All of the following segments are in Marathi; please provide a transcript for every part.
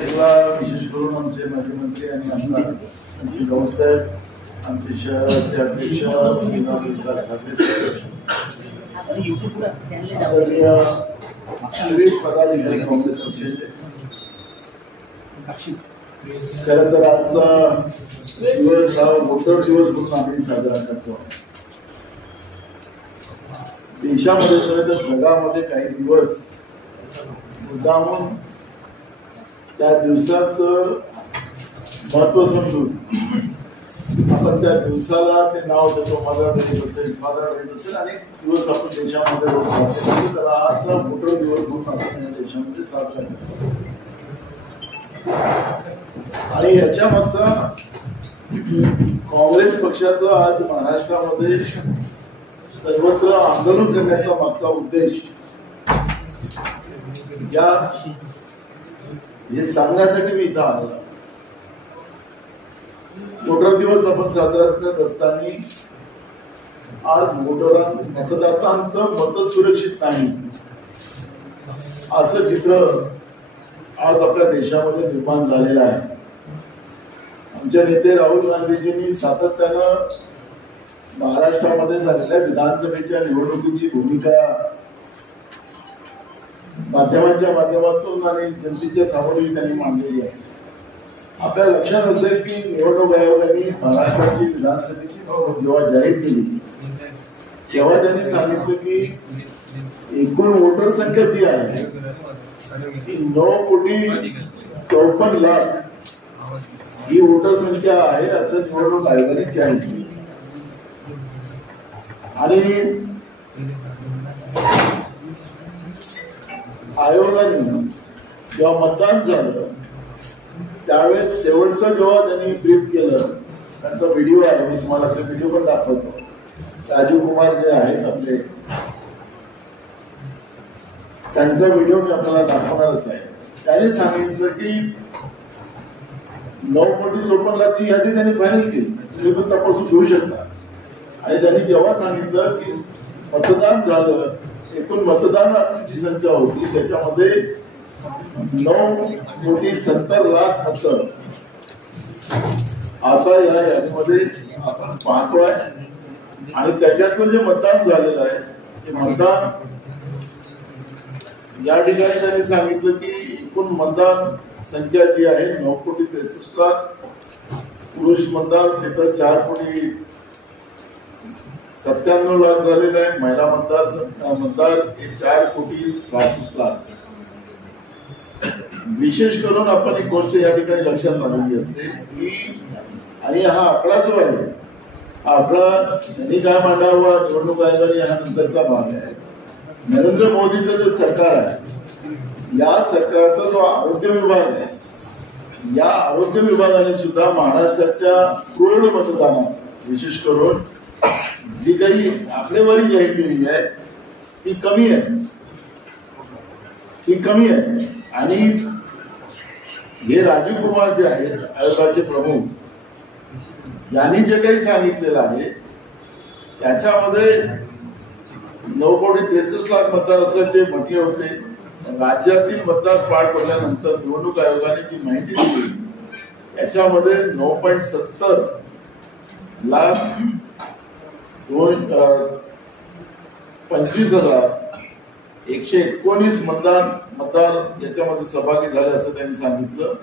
विशेष करून आमचे माजी मंत्री आणि आमदार भाऊसाहेब, आमचे शहराचे अध्यक्ष विकास ठाकरे विविध पदाधिकारी काँग्रेस पक्षाचे, खरं तर आजचा दिवस हा वोटर दिवस म्हणून आम्ही साजरा करतो. देशामध्ये तर जगामध्ये काही दिवस मुद्दामून त्या दिवसाचं महत्व समजून आपण त्या दिवसाला ते नाव देतो. मदर डे असेल, फादर डे असेल, अनेक दिवस आपण देशामध्ये त्याला आजचा वोटर दिवस म्हणून आपण या देशामध्ये साजरा करतो. आणि याच्या मागचा काँग्रेस पक्षाचा आज महाराष्ट्रामध्ये सर्वत्र आंदोलन करण्याचा मागचा उद्देश हे सांगण्यासाठी मी इथं आलो. वोटर दिवस आपण साजरा करत असताना आज मतदारांचं मत सुरक्षित नाही असं चित्र आज आपल्या देशामध्ये निर्माण झालेलं आहे. आमचे नेते राहुल गांधीजींनी सातत्यानं महाराष्ट्रामध्ये झालेल्या विधानसभेच्या निवडणुकीची भूमिका माध्यमांच्या माध्यमातून आणि जनतेच्या समोरही त्यांनी मांडलेली आहे. आपल्या लक्षात असेल की निवडणूक आयोगाने महाराष्ट्राची विधानसभेची जेव्हा जाहीर केली तेव्हा त्यांनी सांगितलं की एकूण वोटर संख्या जी आहे ती 9,54,00,000 ही वोटर संख्या आहे असं निवडणूक आयोगाने जाहीर केली. आणि आयोगाने जेव्हा मतदान झालं त्यावेळेस शेवटचं जेव्हा त्यांनी ब्रीफ केलं, त्यांचा व्हिडिओ आहे, मी तुम्हाला ते व्हिडिओ पण दाखवतो. राजीव कुमार जे आहेत आपले, त्यांचा व्हिडिओ मी आपल्याला दाखवणारच आहे. त्याने सांगितलं की 9,54,00,000ची यादी त्यांनी फायनल केली, तुम्ही पण तपासून घेऊ शकता. आणि त्यांनी जेव्हा सांगितलं की मतदान झालं, एकूण मतदानाची संख्या होती त्याच्यामध्ये 9,70,00,000 मतं आता या यादीमध्ये आपण पाहतोय. आणि त्याच्यातलं जे मतदान झालेलं आहे ते मतदान या ठिकाणी त्यांनी सांगितलं की एकूण मतदान संख्या जी आहे 9,63,00,000, पुरुष मतदार तिथं 4,97,00,000 झालेलं आहे. महिला मतदार हे 4,66,00,000. विशेष करून आपण एक गोष्ट या ठिकाणी लक्षात आलेली असेल की, आणि हा आकडा जो आहे हा आकडा त्यांनी काय मांडावा निवडणूक आयोगाने हा नंतरचा भाग आहे. नरेंद्र मोदीचं जे सरकार आहे या सरकारचा जो आरोग्य विभाग आहे या आरोग्य विभागाने सुद्धा महाराष्ट्राच्या प्रौढ मतदानाचा विशेष करून जी काही आकडेवारी जाहीर केलेली आहे ती कमी आहे. आणि हे राजीव कुमार जे आहेत आयोगाचे प्रमुख, यांनी जे काही सांगितलेलं आहे त्याच्यामध्ये 9,63,00,000 मतदार असल्याचे म्हटले होते. राज्यातील मतदार पार पडल्यानंतर निवडणूक आयोगाने जी माहिती दिली याच्यामध्ये 9,25,119 मतदार याच्यामध्ये सहभागी झाले असं त्यांनी सांगितलं.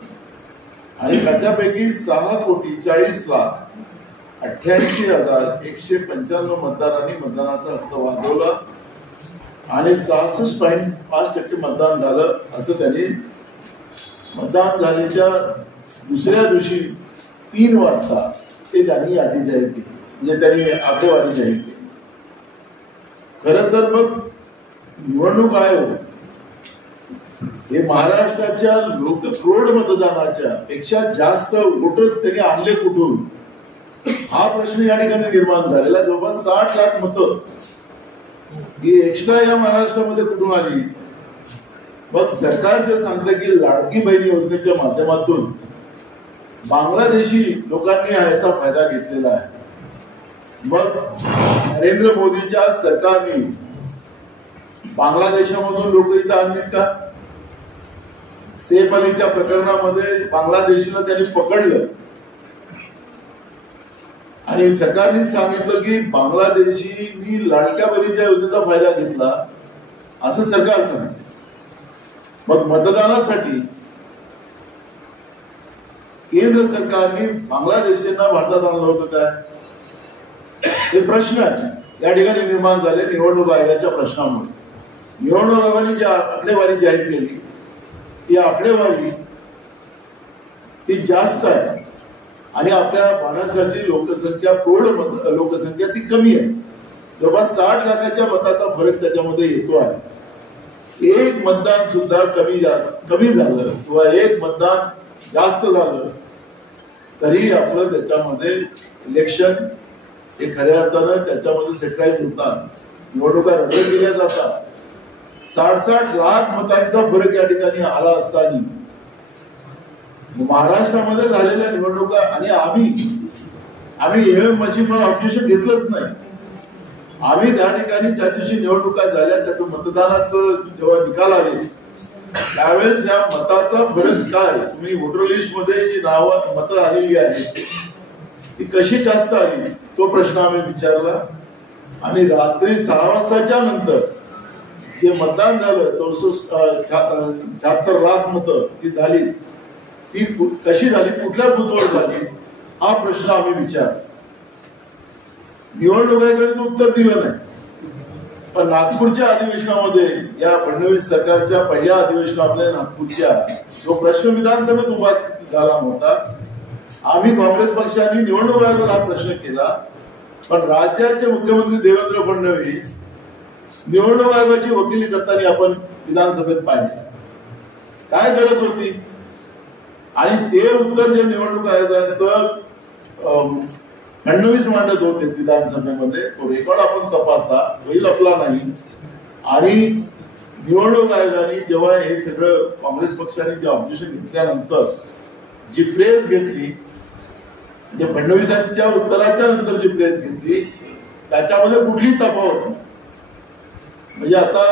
आणि त्याच्यापैकी 6,40,88,195 मतदारांनी मतदानाचा हक्क वाजवला आणि 66.5% मतदान झालं असं त्यांनी मतदान झाल्याच्या दुसऱ्या दिवशी 3 वाजता ते त्यांनी यादी जाहीर केली, म्हणजे त्यांनी आकडेवारी जाहीर केली. खरं तर मग निवडणूक आयोग हे महाराष्ट्राच्या प्रौढ मतदानाच्या पेक्षा जास्त वोटर्स त्यांनी आणले कुठून हा प्रश्न या ठिकाणी निर्माण झालेला. जवळपास 60 लाख मतं ही एक्स्ट्रा या महाराष्ट्रामध्ये कुठून आली. मग सरकार जे सांगतं की लाडकी बहीण योजनेच्या माध्यमातून बांगलादेशी लोकांनी याचा फायदा घेतलेला आहे. मग नरेंद्र मोदीच्या सरकारने बांगलादेशामधून लोक इथं आणलीत का? सैफ अलीच्या प्रकरणामध्ये बांगलादेशीला त्यांनी पकडलं आणि सरकारने सांगितलं की बांगलादेशींनी लाडक्या बहिणीच्या योजनेचा फायदा घेतला असं सरकार सांगितलं. मग मतदानासाठी केंद्र सरकारने बांगलादेशींना भारतात आणलं होतं काय, हे प्रश्न आहे या ठिकाणी निर्माण झाले निवडणूक आयोगाच्या प्रश्नामुळे. निवडणूक आयोगाने जी आकडेवारी जाहीर केली ती आकडेवारी ती जास्त आहे आणि आपल्या महाराष्ट्राची लोकसंख्या प्रौढ लोकसंख्या ती कमी आहे. जवळपास 60 लाखाच्या मताचा फरक त्याच्यामध्ये येतो आहे. एक मतदान सुद्धा कमी झालं किंवा एक मतदान जास्त झालं तरी आपलं त्याच्यामध्ये इलेक्शन हे खऱ्या अर्थानं त्याच्यामध्ये सेटलाईज होतात, निवडणुका रद्द केल्या जातात. 60 लाख मतांचा फरक या ठिकाणी आला असताना महाराष्ट्रामध्ये झालेल्या निवडणुका आणि आम्ही ईव्हीएम मशीनवर ऑब्जेक्शन घेतलंच नाही. आम्ही त्या ठिकाणी ज्या दिवशी निवडणुका झाल्या त्याचं मतदानाचं जेव्हा निकाल आले त्यावेळेस या मताचा फरक काय, तुम्ही वोटर लिस्ट मध्ये जी नावं मतं आलेली आहेत ती कशी जास्त आली तो प्रश्न आम्ही विचारला. आणि रात्री 6 वाजताच्या नंतर जे मतदान झालं 76 लाख मतं ती झाली, ती कशी झाली, कुठल्या बूथवर झाली हा प्रश्न आम्ही विचारला. निवडणूक आयोगाने उत्तर दिलं नाही. पण नागपूरच्या अधिवेशनामध्ये या फडणवीस सरकारच्या पहिल्या अधिवेशनामध्ये नागपूरच्या जो प्रश्न विधानसभेत उपस्थित झाला होता, आम्ही काँग्रेस पक्षाने निवडणूक आयोगाला हा प्रश्न केला. पण राज्याचे मुख्यमंत्री देवेंद्र फडणवीस निवडणूक आयोगाची वकिली करताना आपण विधानसभेत पाहिले काय गरज होती. आणि ते उत्तर जे निवडणूक आयोगाचं फडणवीस मांडत होते विधानसभेमध्ये तो रेकॉर्ड आपण तपासा, होईल आपला नाही. आणि निवडणूक आयोगाने जेव्हा हे सगळं काँग्रेस पक्षाने जे ऑब्जेक्शन घेतल्यानंतर जी फ्रेज घेतली, म्हणजे फडणवीसांच्या उत्तराच्या नंतर जी फ्रेज घेतली त्याच्यामध्ये कुठली तफावत नाही. म्हणजे आता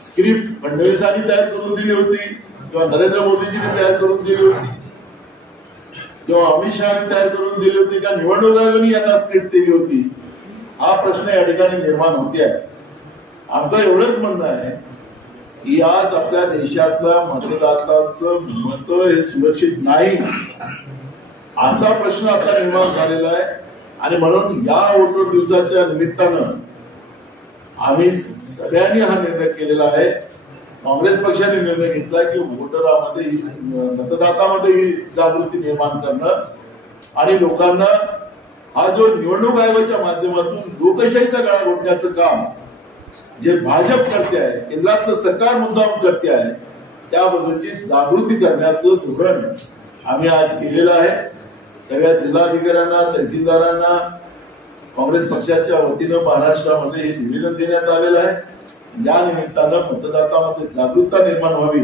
स्क्रिप्ट फडणवीसांनी तयार करून दिली होती किंवा नरेंद्र मोदीजींनी तयार करून दिली होती किंवा अमित शहानी तयार करून दिली होती का निवडणूक आयोगाने यांना स्क्रिप्ट दिली होती, हा प्रश्न या ठिकाणी निर्माण होते आहे. आमचं एवढंच म्हणणं आहे की आज आपल्या देशातल्या मतदारांचं मत हे सुरक्षित नाही असा प्रश्न आता निर्माण झालेला आहे. आणि म्हणून या वोटर दिवसाच्या निमित्तानं आम्ही सगळ्यांनी हा निर्णय केलेला आहे. काँग्रेस पक्षाने निर्णय घेतला की वोटरांमध्ये मतदातामध्ये ही जागृती निर्माण करणं आणि लोकांना हा जो निवडणूक आयोगाच्या माध्यमातून लोकशाहीचा गळा घोटण्याचं काम जे भाजप करते आहे, केंद्रातलं सरकार मुद्दाम करते आहे, त्याबद्दलची जागृती करण्याचं धोरण आम्ही आज केलेलं आहे. सगळ्या जिल्हाधिकाऱ्यांना, तहसीलदारांना काँग्रेस पक्षाच्या वतीनं महाराष्ट्रामध्ये हे निवेदन देण्यात आलेलं आहे. या निमित्तानं मतदातांमध्ये जागरूकता निर्माण व्हावी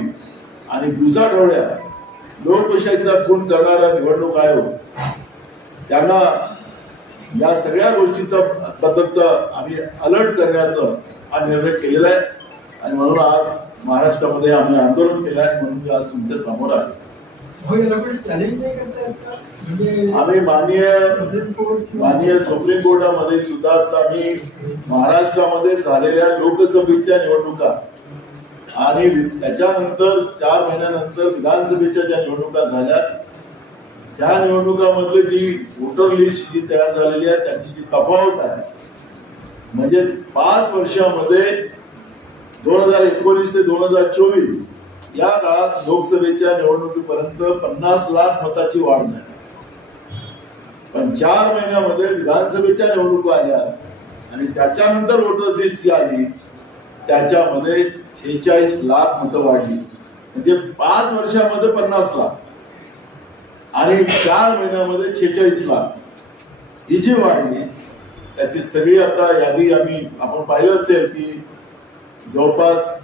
आणि दिवसाढवळ्या लोकशाहीचा खून करणारा निवडणूक आयोग त्यांना या सगळ्या गोष्टीचा बद्दलचा आम्ही अलर्ट करण्याचा हा निर्णय केलेला आहे. आणि म्हणून आज महाराष्ट्रामध्ये आम्ही आंदोलन केलं आहे. म्हणून आज तुमच्या समोर आहे. आम्ही माननीय सुप्रीम कोर्टामध्ये सुद्धा आम्ही महाराष्ट्रामध्ये झालेल्या लोकसभेच्या निवडणुका आणि त्याच्यानंतर 4 महिन्यानंतर विधानसभेच्या ज्या निवडणुका झाल्या त्या निवडणुकामधली जी वोटर लिस्ट जी तयार झालेली आहे त्याची जी तफावत आहे, म्हणजे 5 वर्षामध्ये 2019 ते 2024 या काळात लोकसभेच्या निवडणुकीपर्यंत 50 लाख मताची वाढ झाली. पण 4 महिन्यामध्ये विधानसभेच्या निवडणुका आल्या आणि त्याच्यानंतर वोटर लिस्ट जी आली त्याच्यामध्ये 46 लाख मतं वाढली. म्हणजे 5 वर्षामध्ये 50 लाख आणि 4 महिन्यामध्ये 46 लाख ही जी वाढली त्याची सगळी आता यादी आपण पाहिलं असेल की जवळपास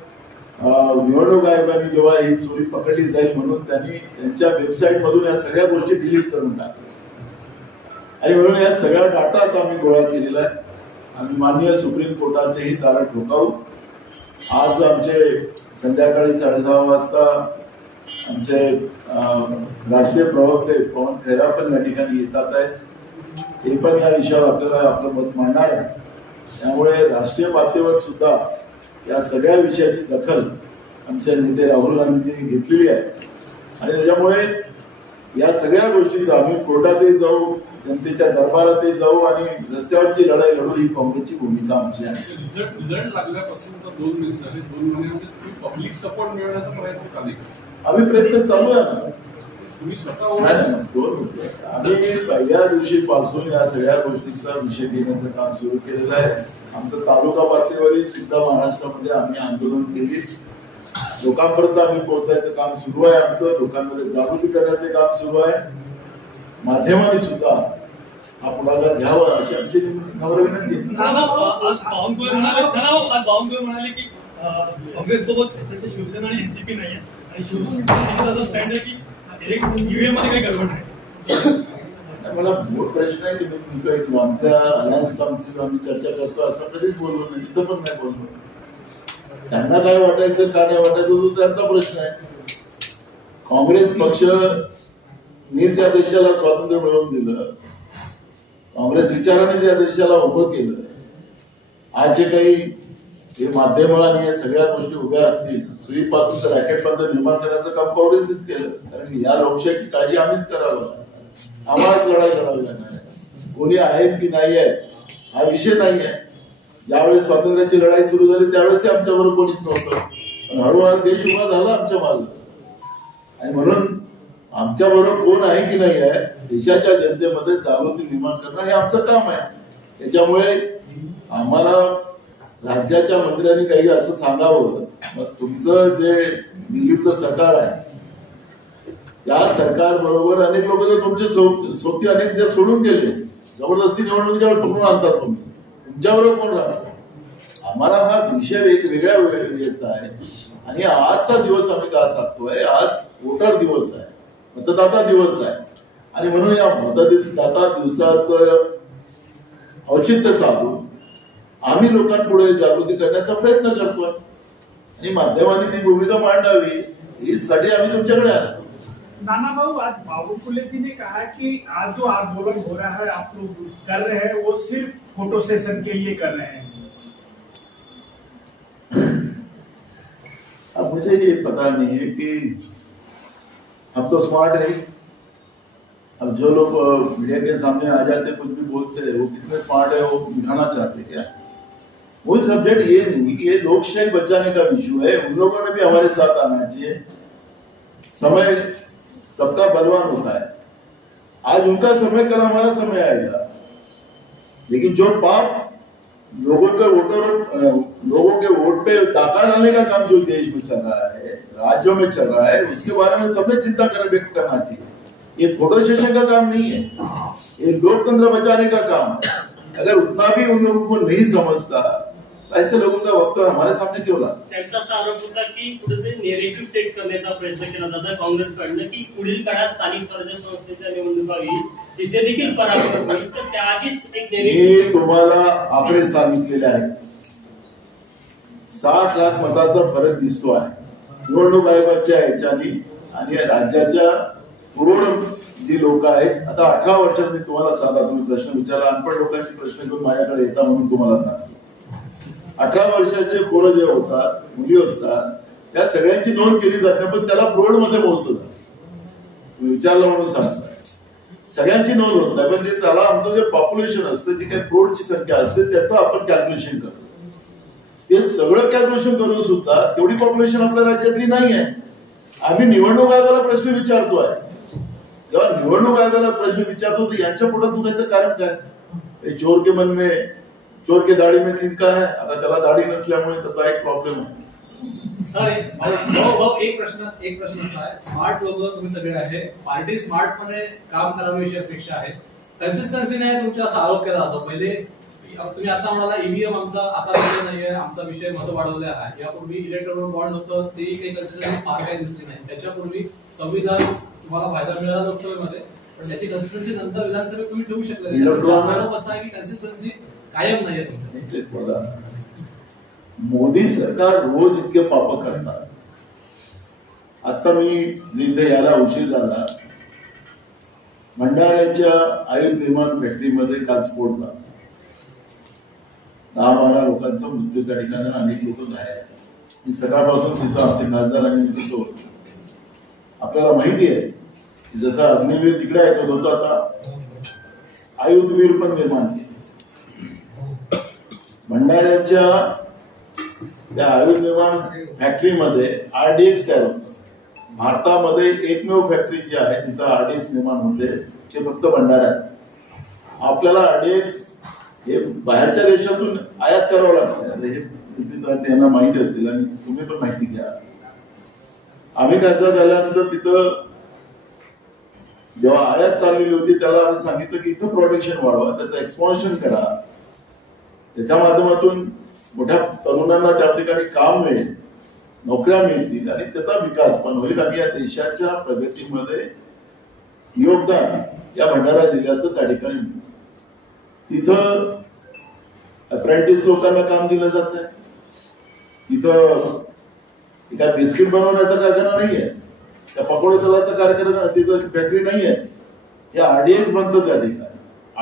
निवडणूक आयोगाने जेव्हा ही चोरी पकडली जाईल म्हणून त्यांनी त्यांच्या वेबसाईट मधून या सगळ्या गोष्टी डिलीट करून टाकल्या. आणि म्हणून या सगळ्या डाटा आता आम्ही गोळा केलेला आहे. आम्ही माननीय सुप्रीम कोर्टाचेही दार ठोकावू. आज आमचे संध्याकाळी 10:30 वाजता आमचे राष्ट्रीय प्रवक्ते पवन खेरा पण या ठिकाणी येतात आहेत. ते पण या विषयावर आपल्याला आपलं मत मांडणार आहे. त्यामुळे राष्ट्रीय पातळीवर सुद्धा या सगळ्या विषयाची दखल आमच्या नेते राहुल गांधींनी घेतलेली आहे आणि त्याच्यामुळे या सगळ्या गोष्टीचा आम्ही कोर्टातही जाऊ, जनतेच्या दरबारातही जाऊ आणि रस्त्यावरची लढाई लढू ही काँग्रेसची भूमिका आमची आहे. रिझल्ट लागल्यापासून 2 महिने झाले, 2 महिन्यामध्ये पब्लिक सपोर्ट मिळवण्याचा प्रयत्न चालू आहे. आम्ही प्रयत्न चालू आहे आमचा. तुम्ही स्वतः आम्ही पहिल्या दिवशीपासून या सगळ्या गोष्टीचा विषय घेण्याचं काम सुरू केलेलं आहे. आमचं तालुका पातळीवरील सुद्धा महाराष्ट्रामध्ये आम्ही आंदोलन केली. लोकांपर्यंत आम्ही पोहोचायचं काम सुरू आहे. आमचं लोकांमध्ये जागृती करण्याचे काम सुरू आहे. माध्यमांनी सुद्धा हा पुढाकार घ्यावा अशी आमची नम्र विनंती. म्हणाले की काँग्रेस सोबत शिवसेना आणि एनसीपी नाही आहे आणि शिवसेनेचा स्टँड आहे की ईव्हीएम मध्ये काही गडबड नाही. मला प्रश्न आहे की आमच्या अलायन्स आम्ही चर्चा करतो असं कधीच बोललो नाही, तिथं पण नाही बोललो. त्यांना काय वाटायचं का नाही वाटायचं तो त्यांचा प्रश्न आहे. काँग्रेस पक्ष मीच या देशाला स्वातंत्र्य मिळवून दिलं, काँग्रेस विचाराने या देशाला उभं केलं. आज जे काही हे माध्यम आणि या सगळ्या गोष्टी उभ्या असतील, सुईपासून तर रॅकेटपर्यंत निर्माण करण्याचं काम काँग्रेसच केलं. कारण या लोकशाहीची काळजी आम्हीच करावं, आम्हालाच लढाई लढावी लागणार आहे. कोणी आहेत की नाही आहेत हा विषय नाही आहे. ज्यावेळेस स्वातंत्र्याची लढाई सुरू झाली त्यावेळेस आमच्याबरोबर कोणीच नव्हतं, पण हळूहळू देश उभा झाला आमच्या मागे. आणि म्हणून आमच्या बरोबर कोण आहे की नाही आहे देशाच्या जनतेमध्ये जागृती निर्माण करणं हे आमचं काम आहे. त्याच्यामुळे आम्हाला राज्याच्या मंत्र्यांनी काही असं सांगावं, मग तुमचं जे दिल्लीतलं सरकार आहे त्या सरकार बरोबर अनेक लोक जर तुमचे सोबती अनेक सोडून गेले, जबरदस्ती निवडणुकीच्या वेळेस पकडून आणतात तुम्ही, तुमच्याबरोबर कोण राहतो? आम्हाला हा विषय वेगवेगळ्या वेळेस आहे. आणि आजचा दिवस आम्ही का साधतोय, आज वोटर दिवस आहे, मतदाता दिवस आहे. आणि म्हणून या मतदाता दिवसाचं औचित्य साधून आम्ही लोकांपुढे जागृती करण्याचा प्रयत्न करतोय आणि माध्यमांनी ती भूमिका मांडावी यासाठी आम्ही तुमच्याकडे आलो. नाना बाबू, आज बाबू कुले जी ने कहा कि आज जो आंदोलन हो रहा है आप लोग कर रहे हैं वो सिर्फ फोटो सेशन के लिए कर रहे हैं. अब मुझे ये पता नहीं है कि अब तो स्मार्ट है, अब जो लोग मीडिया के सामने आ जाते कुछ भी बोलते हैं वो कितने स्मार्ट है, वो दिखाना चाहते क्या? वो सब्जेक्ट ये नहीं कि ये लोकशाही बचाने का इशू है. उन लोगों ने भी हमारे साथ आना चाहिए. समय सबका बलवान होता है. आज उनका समय कल हमारा समय आएगा. लेकिन जो पाप लोगों के वोट पे डाका डालने का काम जो देश में चल रहा है, राज्यों में चल रहा है, उसके बारे में सबने चिंता व्यक्त करना चाहिए. ये फोटो सेशन का काम नहीं है, ये लोकतंत्र बचाने का काम है. अगर उतना भी उन लोगों को नहीं समझता ऐसे लोगों का वक्त हमारे सामने क्यों ला. त्यांचा आरोप होता की कुठेतरी नेरेटिव्ह सेट करण्याचा प्रयत्न केला जातो काँग्रेसकडनं की पुढील काळात स्थानिक स्वराज्य संस्थेच्या निवडणुका होईल, तिथे देखील पराभव होईल. तर त्याआधीच एक नेरेटिव्ह तुम्हाला आकडे सांगितलेले आहेत. 60 लाख मताचा फरक दिसतो आहे निवडणूक आयोगाच्या ह्याच्यानी आणि राज्याच्या पूर्ण जी लोक आहेत. आता 18 वर्षात मी तुम्हाला सांगा, तुम्ही प्रश्न विचारला, अनपढ लोकांचे प्रश्न घेऊन माझ्याकडे येता म्हणून तुम्हाला सांगतो. 18 वर्षाचे पोरं जे होतात, मुली असतात, त्या सगळ्यांची नोंद केली जाते, पण त्याला प्रौढ मध्ये मोजतो. तुम्ही विचारलं म्हणून सांगता, सगळ्यांची नोंद होत नाही, पण त्याला आमचं जे पॉप्युलेशन असतं, जी काही प्रौढची संख्या असते त्याचं आपण कॅल्क्युलेशन करतो. ते सगळं कॅल्क्युलेशन करून सुद्धा तेवढी पॉप्युलेशन आपल्या राज्यातली नाही आहे. आम्ही निवडणूक आयोगाला प्रश्न विचारतोय. जेव्हा निवडणूक आयोगाला प्रश्न विचारतो तर यांच्या पोटात दुखायचं कारण काय? चोर के मन में, चोर के दाढी में तिनका है. आता त्याला दाढी नसल्यामुळे त्याचा एक प्रॉब्लेम आहे. सर एक प्रश्न असा आहे, स्मार्ट लोक तुम्ही सगळे आहे, पार्टी स्मार्ट मध्ये काम करावी अशी अपेक्षा आहे. कन्सिस्टन्सी नाही तुमचा असा आरोप केला जातो. पहिले तुम्ही आता म्हणाला ईव्हीएम आमचा आता विषय नाहीये, आमचा विषय मत वाढवले आहे. यापूर्वी इलेक्ट्रॉनिक बॉन्ड होतं, तेही काही कन्सिस्टन्सी फार काही दिसली नाही. त्याच्यापूर्वी संविधान तुम्हाला फायदा मिळाला लोकसभेमध्ये, पण त्याची कन्सिस्टन्सी नंतर विधानसभेत तुम्ही ठेवू शकले नाही. आरोप असा आहे की कन्सिस्टन्सी कायम नाहीये तुमच्या. मोदी सरकार रोज इतके पाप करतात. आता मी इथे यायला उशीर झाला. भंडाऱ्याच्या आयुध निर्माण फॅक्टरीमध्ये काल स्फोट झाला. 10-12 लोकांचा मृत्यू त्या ठिकाणी, अनेक लोक घायल. मी सकाळपासून तिथं आमचे खासदार आणि मी तिथं होतो. आपल्याला माहिती आहे की जसं अग्निवीर तिकडे ऐकत होतो, आता आयुधवीर पण निर्माण केले. भंडाऱ्याच्या त्या आयुध निर्माण फॅक्टरीमध्ये RDX तयार होतं. भारतामध्ये एकमेव फॅक्टरी जी आहे तिथं RDX निर्माण होते ते फक्त भंडाऱ्यात. आपल्याला RDX हे बाहेरच्या देशातून आयात करावं लागतं, हे त्यांना माहिती असेल आणि तुम्ही पण माहिती घ्या. आम्ही खासदार झाल्यानंतर तिथं जेव्हा आयात चाललेली होती त्याला आम्ही सांगितलं की इथं प्रोडक्शन वाढवा, त्याचं एक्सपान्शन करा, त्याच्या माध्यमातून मोठ्या तरुणांना त्या ठिकाणी काम मिळेल, नोकऱ्या मिळतील आणि त्याचा विकास पण होईल आणि या देशाच्या प्रगतीमध्ये योगदान या भंडारा जिल्ह्याचं त्या ठिकाणी. तिथं अप्रेंटिस लोकांना काम दिलं जात आहे. तिथं काय बिस्किट बनवण्याचा कारखाना नाहीये, त्या पकोडे तलाचा कारखाना तिथं फॅक्टरी नाहीये. हे RDX बनतं त्या ठिकाणी.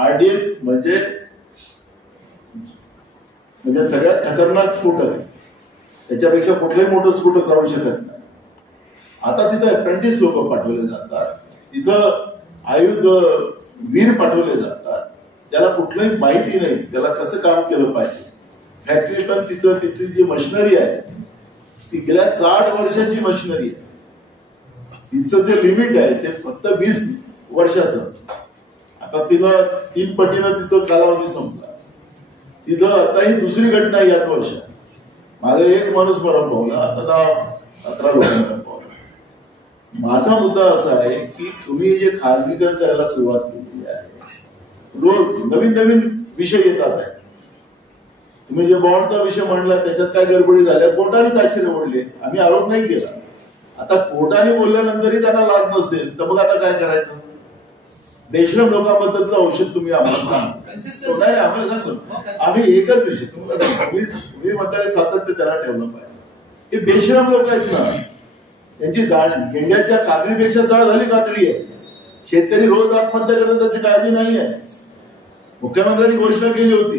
RDX म्हणजे सगळ्यात खतरनाक स्फोटक आहे, त्याच्यापेक्षा कुठलंही मोठं स्फोटक राहू शकत नाही. आता तिथं अप्रेंटिस लोक पाठवले जातात, तिथं आयुध वीर पाठवले जातात, त्याला कुठलंही माहिती नाही त्याला कसं काम केलं पाहिजे. फॅक्टरी पण तिथं तिथली जी मशिनरी आहे ती गेल्या 60 वर्षाची मशिनरी आहे. तिचं जे लिमिट आहे ते फक्त 20 वर्षाचं. आता तिनं 3 पटीनं तिचं कालावधी संपला. तिथं आता ही दुसरी घटना आहे याच वर्षात. मागे एक माणूस मरण पावला, आता 11 लोकांना पावला. माझा मुद्दा असा आहे की तुम्ही जे खाजगीकरण करायला सुरुवात केली आहे, रोज नवीन नवीन विषय येतात आहे. तुम्ही जे बॉन्डचा विषय म्हणला त्याच्यात काय गडबडी झाल्या, कोर्टाने ताशेरे ओढले, आम्ही आरोप नाही केला. आता कोर्टाने बोलल्यानंतरही त्यांना लाज नसेल तर मग आता काय करायचं? बेशरम लोकांबद्दलचं औषध तुम्ही आम्हाला सांगा. नाही आम्हाला सांगतो, आम्ही एकच विषय तुम्ही म्हणताय सातत्य त्याला ठेवलं पाहिजे. हे बेशरम लोक आहेत ना, त्यांची गेंड्याच्या कातडीपेक्षा जाळ झाली कातडी आहे. शेतकरी रोज आत्महत्या करतात, त्याची काळजी नाही आहे. मुख्यमंत्र्यांनी घोषणा केली होती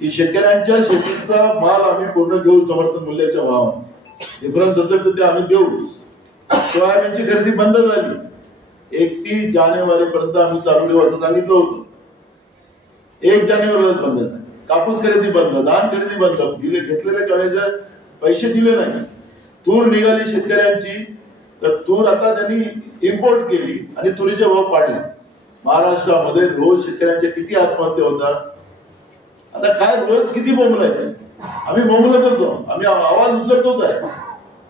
की शेतकऱ्यांच्या शेतीचा माल आम्ही पूर्ण घेऊ समर्थन मूल्याच्या भावाने. डिफरन्स असेल तर ते आम्ही देऊ. सोयाबीनची खरेदी बंद झाली, 31 जानेवारी पर्यंत आम्ही चालू देऊ असं सांगितलं होतं. 1 जानेवारीलाच बंद झाली. कापूस खरेदी बंद, धान खरेदी बंद, घेतलेले कव्याचे पैसे दिले नाही. तूर निघाली शेतकऱ्यांची, तर तूर आता त्यांनी इम्पोर्ट केली आणि तुरीचे भाव पाडले. महाराष्ट्रामध्ये रोज शेतकऱ्यांच्या किती आत्महत्या होतात. आता काय रोज किती बोंबलायचं? आम्ही बोंबलतच आहोत, आम्ही आवाज उचलतोच आहे.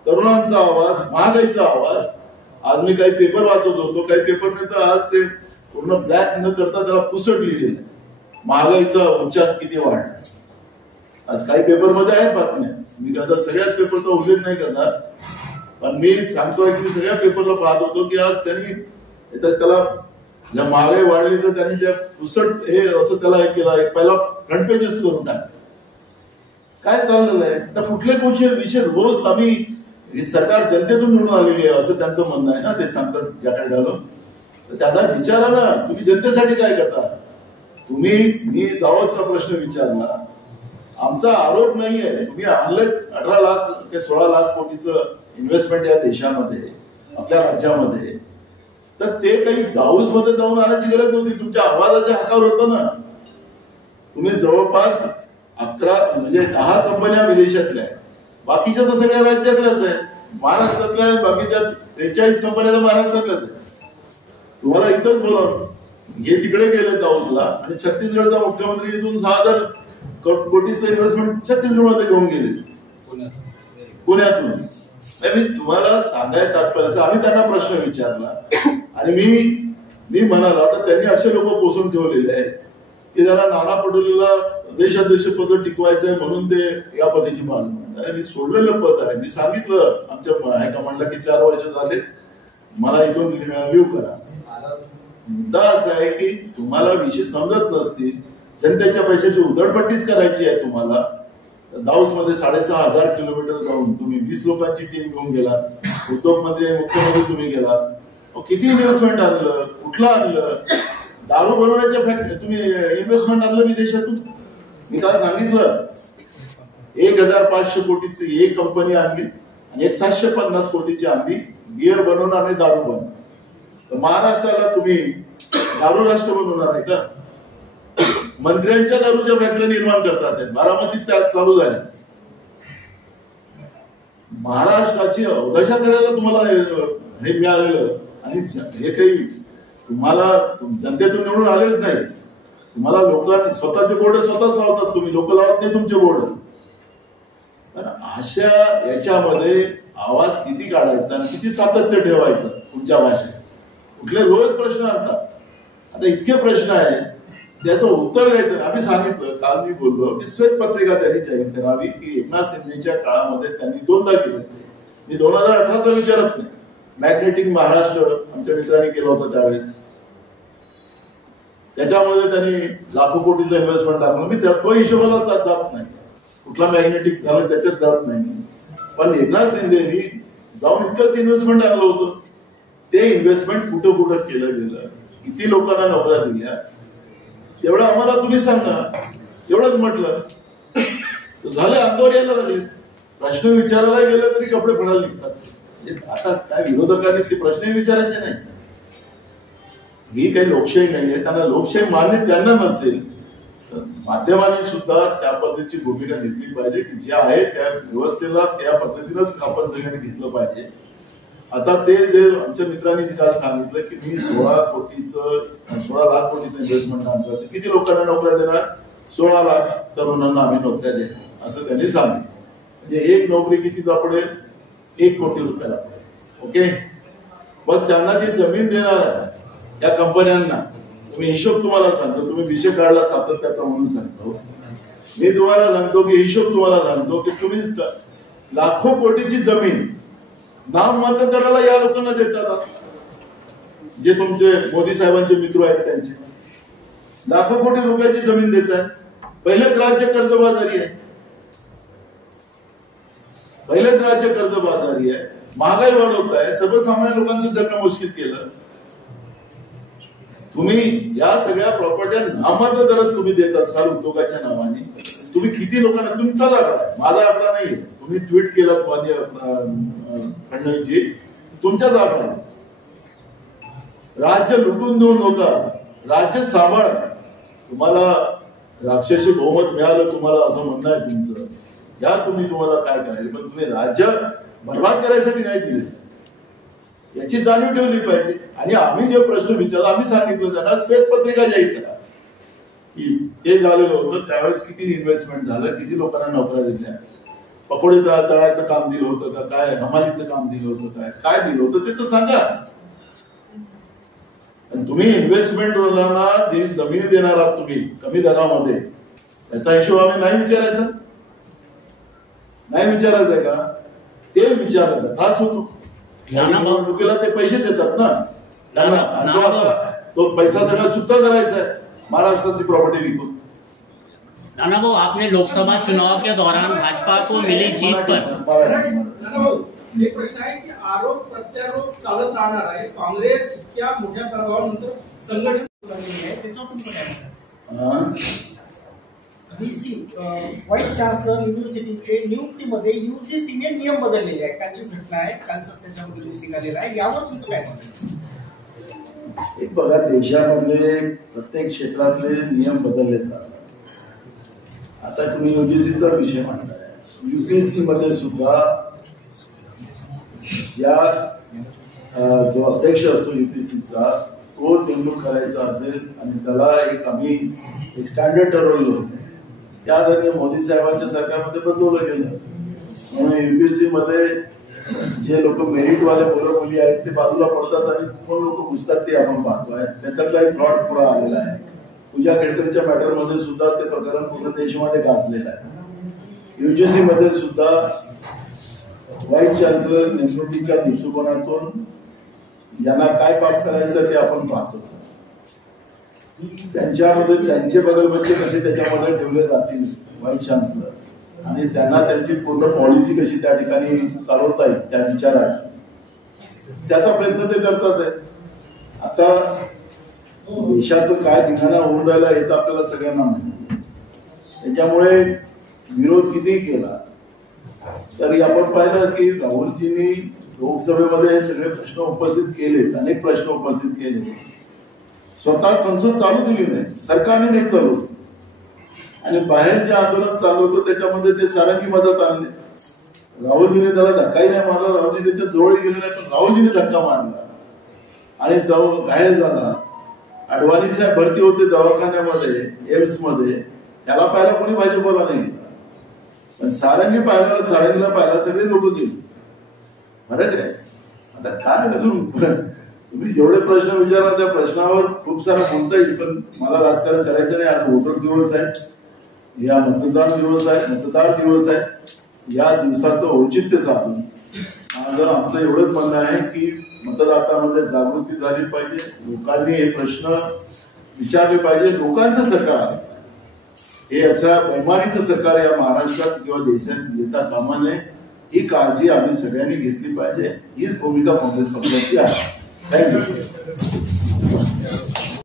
तरुणांचा आवाज, महागाईचा आवाज. आज मी काही पेपर वाचत होतो, काही पेपरने तर आज ते पूर्ण ब्लॅक न करता त्याला पुसट लिहिलेलं आहे. महागाईचा उच्चार किती वाढला. आज काही पेपरमध्ये आहेत बातम्या, मी आता सगळ्याच पेपरचा उल्लेख नाही करणार, पण मी सांगतोय की सगळ्या पेपरला पाहत होतो की आज त्यांनी त्याला ज्या महागाई वाढली तर त्यांनी त्या पुसट हे असं त्याला हे केलं, पहिला फ्रंट पेजेस करून टाक. काय चाललेलं आहे? तर कुठले विषय रोज आम्ही सरकार जनतेतून निवडून आलेली आहे असं त्यांचं म्हणणं आहे ना, ते सांगतात जॅकेट घालून. तर त्यांना विचारा ना, तुम्ही जनतेसाठी काय करता? मी दावतचा प्रश्न विचारला, आमचा आरोप नाहीये. तुम्ही आणले 18 लाख ते 16 लाख कोटीचं इन्व्हेस्टमेंट या देशामध्ये, आपल्या राज्यामध्ये, तर ते काही दाऊस मध्ये जाऊन आणायची गरज नव्हती. तुमच्या आवाजाच्या हातावर होतं ना. तुम्ही जवळपास 10 कंपन्या विदेशातल्या आहेत, बाकीच्या तर सगळ्या राज्यातल्याच आहेत. महाराष्ट्रातल्या बाकीच्या 43 कंपन्या तर महाराष्ट्रातल्याच आहेत. तुम्हाला इथंच बोलावं, हे तिकडे गेले दाऊसला आणि छत्तीसगडचा मुख्यमंत्री इथून 6000 कोटीचं इन्व्हेस्टमेंट छत्तीसगडमध्ये घेऊन गेले पुण्यातून. मी तुम्हाला सांगायला तात्पर्य, आम्ही त्यांना प्रश्न विचारला आणि मी म्हणाला तर त्यांनी असे लोक पोसून ठेवलेले आहेत की त्याला नाना पटोलेला देशाध्यक्ष पद टिकवायचं आहे म्हणून ते या पदाची मागणी. अरे मी सोडलेलं पद आहे. मी सांगितलं आमच्या हायकमांडला की 4 वर्ष झाले, मला इथून लिव्ह करा. मुद्दा असा आहे की तुम्हाला विषय समजत नसतील, जनतेच्या पैशाची उधळपट्टीच करायची आहे तुम्हाला. दाऊस मध्ये 6500 किलोमीटर जाऊन तुम्ही 20 लोकांची टीम घेऊन गेला. उद्योग मंत्री मुख्यमंत्री तुम्ही गेला, किती इन्व्हेस्टमेंट आणलं, कुठलं आणलं? दारू बनवण्याच्या फॅक्टरी तुम्ही इन्व्हेस्टमेंट आणलं विदेशातून. मी काल सांगितलं 1500 कोटीची एक कंपनी आणली आणि 750 कोटीची आणली बियर बनवणार आणि दारू बनवणार. तर महाराष्ट्राला तुम्ही दारू राष्ट्र बनवणार आहे का? मंत्र्यांच्या दारूच्या फॅक्टरी निर्माण करतात, बारामतीत चालू झाल्या. महाराष्ट्राची अवदशा करायला तुम्हाला हे मिळालेलं, आणि हे काही तुम्हाला जनतेतून निवडून आलेच नाही. तुम्हाला लोक स्वतःचे बोर्ड स्वतःच लावतात, तुम्ही लोक लावत नाही तुमचे बोर्ड. अशा याच्यामध्ये आवाज किती काढायचा आणि किती सातत्य ठेवायचं तुमच्या भाषेत? कुठले रोज प्रश्न आणतात. आता इतके प्रश्न आहेत, त्याचं उत्तर द्यायचं. आम्ही सांगितलं, काल मी बोललो की श्वेतपत्रिका त्यांनी जाहीर करावी की एकनाथ शिंदेच्या काळामध्ये त्यांनी 2दा केलं. मी 2018चा विचारत नाही. मॅग्नेटिक महाराष्ट्र आमच्या मित्रांनी केलं होतं त्यावेळेस, त्याच्यामध्ये त्यांनी लाखो कोटीचं इन्व्हेस्टमेंट दाखवलं. मी तो हिशोबाला जात नाही, कुठला मॅग्नेटिक झालं त्याच्यात जात नाही. पण एकनाथ शिंदेनी जाऊन इतकंच इन्व्हेस्टमेंट आणलं होतं. ते इन्व्हेस्टमेंट कुठं कुठं केलं गेलं, किती लोकांना नोकऱ्या दिल्या, एवढं आम्हाला तुम्ही सांगा. एवढंच म्हटलं झालं, अंगावर यायला लागले. प्रश्न विचारायला गेलं तरी कपडे फोडायला निघतात. आता काय विरोधकांनी ते प्रश्नही विचारायचे नाही. ही काही लोकशाही नाहीये. त्यांना लोकशाही मान्य त्यांना नसेल तर माध्यमांनी सुद्धा त्या पद्धतीची भूमिका घेतली पाहिजे की जे आहे त्या व्यवस्थेला त्या पद्धतीनंच आपण सगळ्यांनी घेतलं पाहिजे. आता ते जे आमच्या मित्रांनी काल सांगितलं की मी 16 लाख कोटीचं इन्व्हेस्टमेंट आणलं, तर किती लोकांना नोकऱ्या देणार? 16 लाख तरुणांना आम्ही नोकऱ्या देणार असं त्यांनी सांगितलं. म्हणजे एक नोकरी किती पडेल? 1 कोटी रुपयाला पडेल. ओके. मग त्यांना जी जमीन देणार आहे त्या कंपन्यांना, तुम्ही हिशोब तुम्हाला सांगतो, तुम्ही विषय काढला सातत्याचा म्हणून सांगतो. मी तुम्हाला सांगतो की हिशोब तुम्हाला सांगतो की तुम्ही लाखो कोटीची जमीन नाम मतदाराला या लोकांना देतात, जे तुमचे मोदी साहेबांचे मित्र आहेत त्यांचे. लाखो कोटी रुपयाची जमीन देत आहे. पहिलेच राज्य कर्जबाजारी आहे, पहिलेच राज्य कर्जबाजारी आहे. महागाई वाढवत आहे, सर्वसामान्य लोकांचं जगणं मुश्किल केलं. तुम्ही या सगळ्या प्रॉपर्ट्या नाममात्र दरात तुम्ही देतात सर उद्योगाच्या नावाने. तुम्ही किती लोकांना, तुमचाच आकडा आहे, माझा आकडा नाहीये. तुम्ही ट्विट केलं फडणवीसजी, तुमच्याच आकडा आहे. राज्य लुटून देऊ नका, राज्य सांभाळ. तुम्हाला राक्षसी बहुमत मिळालं तुम्हाला असं म्हणणं आहे तुमचं, या तुम्ही तुम्हाला काय करायचं. पण तुम्ही राज्य बर्बाद करायसाठी नाही दिले, याची जाणीव ठेवली पाहिजे. आणि आम्ही जे प्रश्न विचारला, आम्ही सांगितलं त्यांना श्वेतपत्रिका जाहीर करा की हे झालेलं होतं त्यावेळेस किती इन्व्हेस्टमेंट झालं, किती लोकांना नोकऱ्या दिल्या, पकोडे तळायचं काम दिलं होतं का, काय हमालीचं काम दिलं होतं, काय दिलं होतं ते तर सांगा. तुम्ही इन्व्हेस्टमेंटवाल्यांना जी जमिनी देणार आहात तुम्ही कमी दरामध्ये, त्याचा हिशोब आम्ही नाही विचारायचा? नाही विचारायचं का? ते विचारायचं त्रास होतो. निवडणुकीला ते पैसे देतात ना त्यांना, तो पैसा सगळा चुकता करायचा आहे महाराष्ट्राची प्रॉपर्टी विकून. नाना भाऊ, आपने लोकसभा चुनाव के दौरान भाजपा को मिली जीत पर एक प्रश्न आहे की आरोप प्रत्यारोप चालत राहणार आहे. काँग्रेस इतक्या मोठ्या प्रभावानंतर संघटन त्याच्यावर तुमचं काय? व्हीसी व्हाईस चान्सलर युनिव्हर्सिटीचे नियुक्तीमध्ये UGCने नियम बदललेले आहेत. कालची घटना आहे, कालच त्याच्यामध्ये न्यूज निघालेला आहे. यावर तुमचं काय म्हणणं? एक बघा, देशामधले प्रत्येक क्षेत्रातले नियम बदलले जातात. आता तुम्ही UGCचा विषय मांडताय. UPSC मध्ये सुद्धा ज्या जो अध्यक्ष असतो UPSCचा, तो नेमणूक करायचा असेल आणि त्याला आम्ही एक स्टँडर्ड ठरवलं होतं, त्या आधारे मोदी साहेबांच्या सरकारमध्ये बदलवलं गेलं. म्हणून UPSC मध्ये जे लोक मेरिटवाले मुलं मुली आहेत ते बाजूला पडतात आणि कोण लोक घुसतात ते आपण पाहतोय. त्याच्यातला एक फ्रॉड पुढे आलेला आहे. पूजा खेडकरच्या मॅटरमध्ये सुद्धा ते प्रकरण पूर्ण देशामध्ये गाजलेलं आहे. UGC मध्ये सुद्धा व्हाईस चान्सलर नेमणुकीच्या दृष्टिकोनातून यांना काय पाप करायचं ते आपण पाहतोच. त्यांच्यामध्ये त्यांचे बगलबच्चे कसे त्याच्यामध्ये ठेवले जातील व्हाईस चान्सलर, आणि त्यांना त्यांची पूर्ण पॉलिसी कशी त्या ठिकाणी चालवता येईल त्या विचारात त्याचा प्रयत्न ते करतात आहे. आता देशाचं काय ठिकाणा होऊन राहिला हे तर आपल्याला सगळ्यांना माहिती. त्याच्यामुळे विरोध किती केला तरी आपण पाहिलं की राहुलजींनी लोकसभेमध्ये हे सगळे प्रश्न उपस्थित केलेत, अनेक प्रश्न उपस्थित केले. स्वतः संसद चालू दिली नाही, सरकारने नाही चालवली. आणि बाहेर जे आंदोलन चालू होतं त्याच्यामध्ये ते सारंगी मदत आणले. राहुलजीने त्याला धक्काही नाही मारला, राहुलजी त्याच्या जवळ गेले नाही, पण राहुलजीने धक्का मारला आणि घायल झाला. अडवाणी साहेब भरती होते दवाखान्यामध्ये, एम्स मध्ये, त्याला पाहायला कोणी भाजपला नाही गेला, पण सारंगीला पाहायला सगळे लोक गेले. फरक आहे. आता काय अजून तुम्ही जेवढे प्रश्न विचारला त्या प्रश्नावर खूप सारा बोलता येईल, पण मला राजकारण करायचं नाही. आज वोटर दिवस आहे, या मतदार दिवस आहे. या दिवसाचं औचित्य साधून आमचं एवढंच म्हणणं आहे की मतदातांमध्ये जागृती झाली पाहिजे, लोकांनी हे प्रश्न विचारले पाहिजे, लोकांचं सरकार आलं हे अशा बैमानीचं सरकार या महाराष्ट्रात किंवा देशात येता कामा नये, ही काळजी आम्ही सगळ्यांनी घेतली पाहिजे. हीच भूमिका काँग्रेस पक्षाची आहे. थँक्यू.